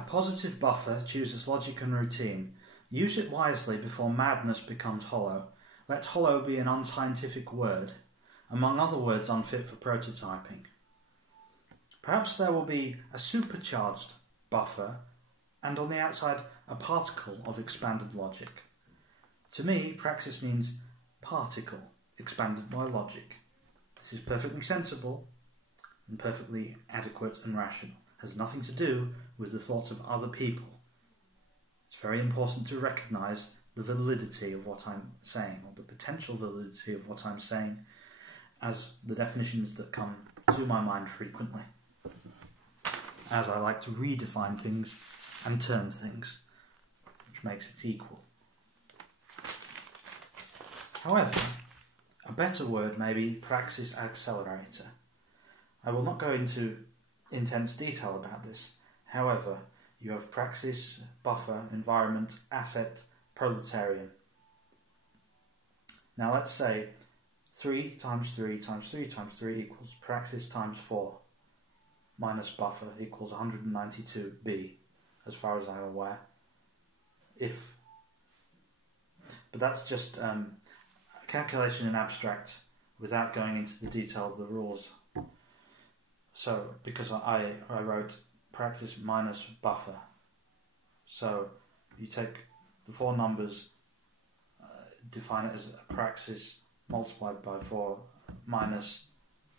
A positive buffer chooses logic and routine. Use it wisely before madness becomes hollow. Let hollow be an unscientific word, among other words unfit for prototyping. Perhaps there will be a supercharged buffer, and on the outside a particle of expanded logic. To me, praxis means particle expanded by logic. This is perfectly sensible and perfectly adequate and rational. It has nothing to do with the thoughts of other people. It's very important to recognise the validity of what I'm saying, or the potential validity of what I'm saying, as the definitions that come to my mind frequently, as I like to redefine things and term things, which makes it equal. However, a better word may be praxis accelerator. I will not go into intense detail about this. However, you have praxis, buffer, environment, asset, proletarian. Now let's say 3 times 3 times 3 times 3 equals praxis times 4 minus buffer equals 192b, as far as I'm aware. But that's just a calculation in abstract without going into the detail of the rules. So, because I wrote praxis minus buffer, so you take the 4 numbers, define it as a praxis multiplied by 4 minus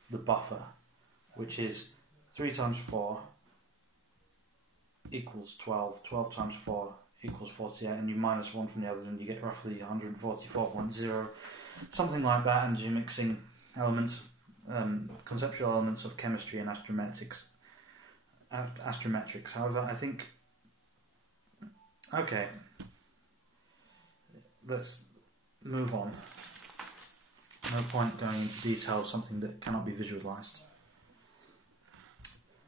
the buffer, which is 3 times 4 equals 12, 12 times 4 equals 48, and you minus 1 from the other and you get roughly 144.0, something like that, and you're mixing elements, conceptual elements of chemistry and astrometrics. However, I think, okay, let's move on. No point going into detail of something that cannot be visualized.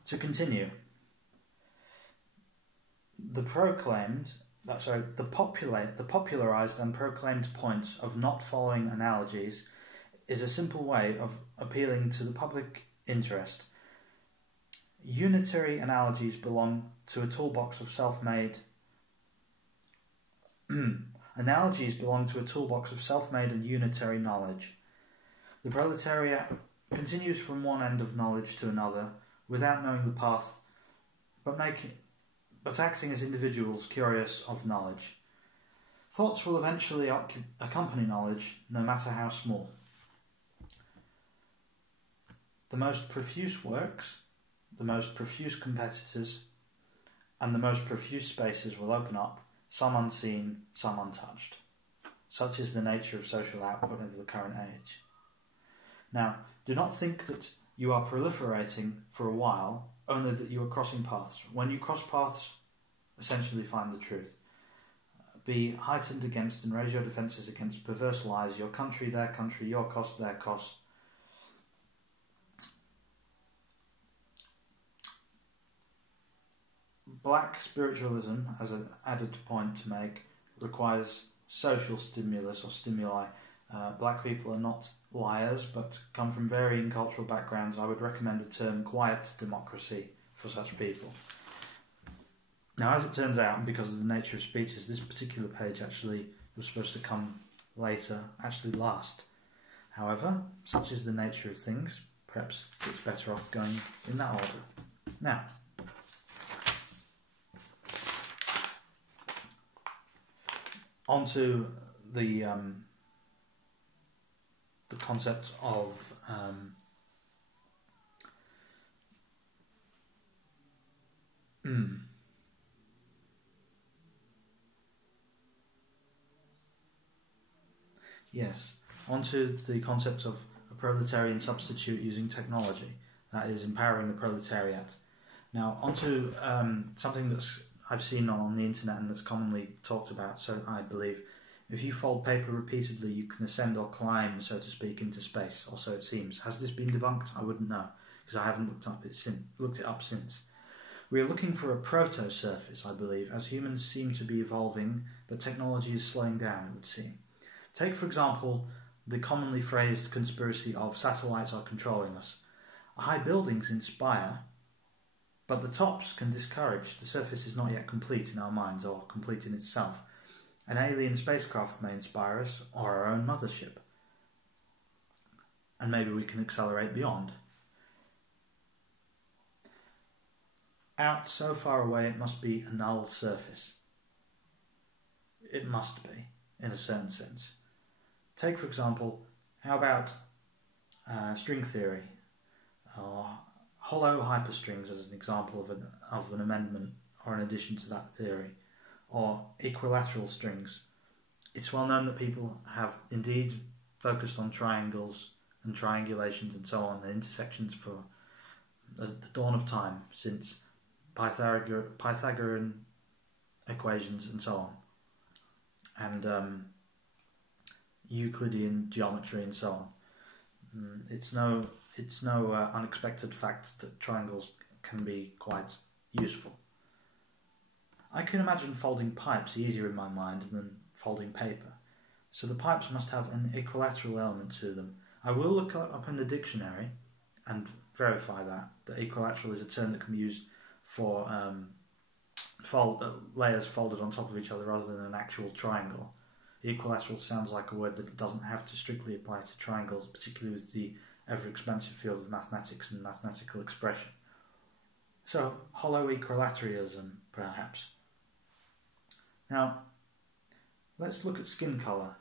To continue, the popularized and proclaimed point of not following analogies is a simple way of appealing to the public interest. Unitary analogies belong to a toolbox of self-made analogies belong to a toolbox of self-made and unitary knowledge. The proletariat continues from one end of knowledge to another without knowing the path, but acting as individuals curious of knowledge. Thoughts will eventually accompany knowledge, no matter how small. The most profuse works, the most profuse competitors, and the most profuse spaces will open up, some unseen, some untouched. Such is the nature of social output of the current age. Now, do not think that you are proliferating for a while, only that you are crossing paths. When you cross paths, essentially find the truth. Be heightened against and raise your defences against perverse lies, your country, their country, your cost, their cost. Black spiritualism, as an added point to make, requires social stimulus or stimuli. Black people are not liars, but come from varying cultural backgrounds. I would recommend the term quiet democracy for such people. Now, as it turns out, and because of the nature of speeches, this particular page actually was supposed to come later, actually last. However, such is the nature of things. Perhaps it's better off going in that order. Now, onto the concept of yes, onto the concept of a proletarian substitute using technology, that is empowering the proletariat. Now, onto something that's I've seen on the internet and that's commonly talked about, so I believe. If you fold paper repeatedly, you can ascend or climb, so to speak, into space, or so it seems. Has this been debunked? I wouldn't know, because I haven't looked it up since. We are looking for a proto-surface, I believe, as humans seem to be evolving, but technology is slowing down, it would seem. Take, for example, the commonly phrased conspiracy of satellites are controlling us. High buildings inspire, But the tops can discourage. The surface is not yet complete in our minds, or complete in itself. An alien spacecraft may inspire us, or our own mothership. And maybe we can accelerate beyond. Out so far away it must be a null surface. It must be, in a certain sense. Take, for example, how about string theory, or hollow hyperstrings as an example of an amendment or an addition to that theory, or equilateral strings. It's well known that people have indeed focused on triangles and triangulations and so on, and intersections for the dawn of time, since Pythagorean equations and so on, and Euclidean geometry and so on. It's no unexpected fact that triangles can be quite useful. I can imagine folding pipes easier in my mind than folding paper, so the pipes must have an equilateral element to them. I will look up in the dictionary and verify that equilateral is a term that can be used for layers folded on top of each other rather than an actual triangle. Equilateral sounds like a word that doesn't have to strictly apply to triangles, particularly with the ever-expansive field of mathematics and mathematical expression. So, hollow equilateralism, perhaps. Now, let's look at skin colour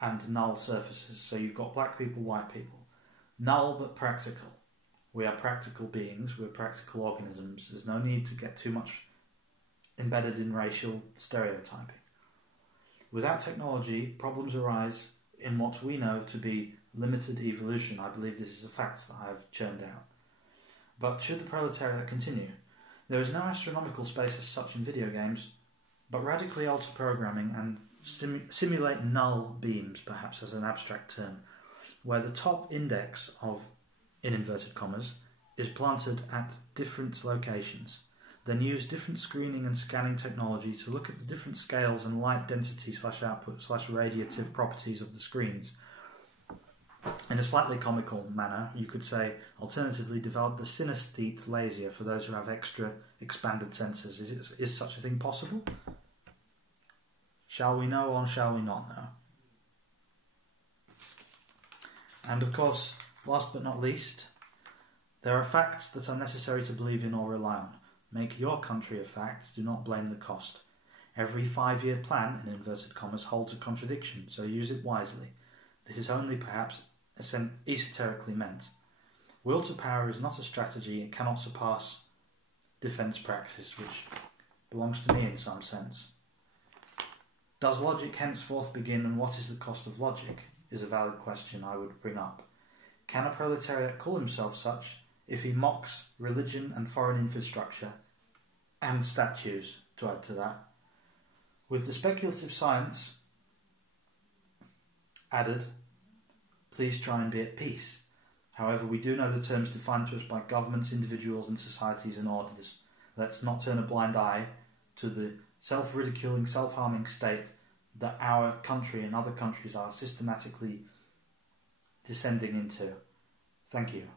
and null surfaces. So you've got black people, white people. Null but practical. We are practical beings, we're practical organisms. There's no need to get too much embedded in racial stereotyping. Without technology, problems arise in what we know to be limited evolution. I believe this is a fact that I've churned out. But should the proletariat continue? There is no astronomical space as such in video games, but radically alter programming and simulate null beams, perhaps as an abstract term, where the top index of, in inverted commas, is planted at different locations. Then use different screening and scanning technology to look at the different scales and light density /output /radiative properties of the screens. In a slightly comical manner, you could say, alternatively, develop the synesthete laser for those who have extra expanded senses. Is such a thing possible? Shall we know or shall we not know? And of course, last but not least, there are facts that are necessary to believe in or rely on. Make your country a fact, do not blame the cost. Every 5-year plan, in inverted commas, holds a contradiction, so use it wisely. This is only perhaps esoterically meant. Will to power is not a strategy, it cannot surpass defence praxis, which belongs to me in some sense. Does logic henceforth begin, and what is the cost of logic, is a valid question I would bring up. Can a proletariat call himself such if he mocks religion and foreign infrastructure, and statues, to add to that? With the speculative science added, please try and be at peace. However, we do know the terms defined to us by governments, individuals and societies and orders. Let's not turn a blind eye to the self-ridiculing, self-harming state that our country and other countries are systematically descending into. Thank you.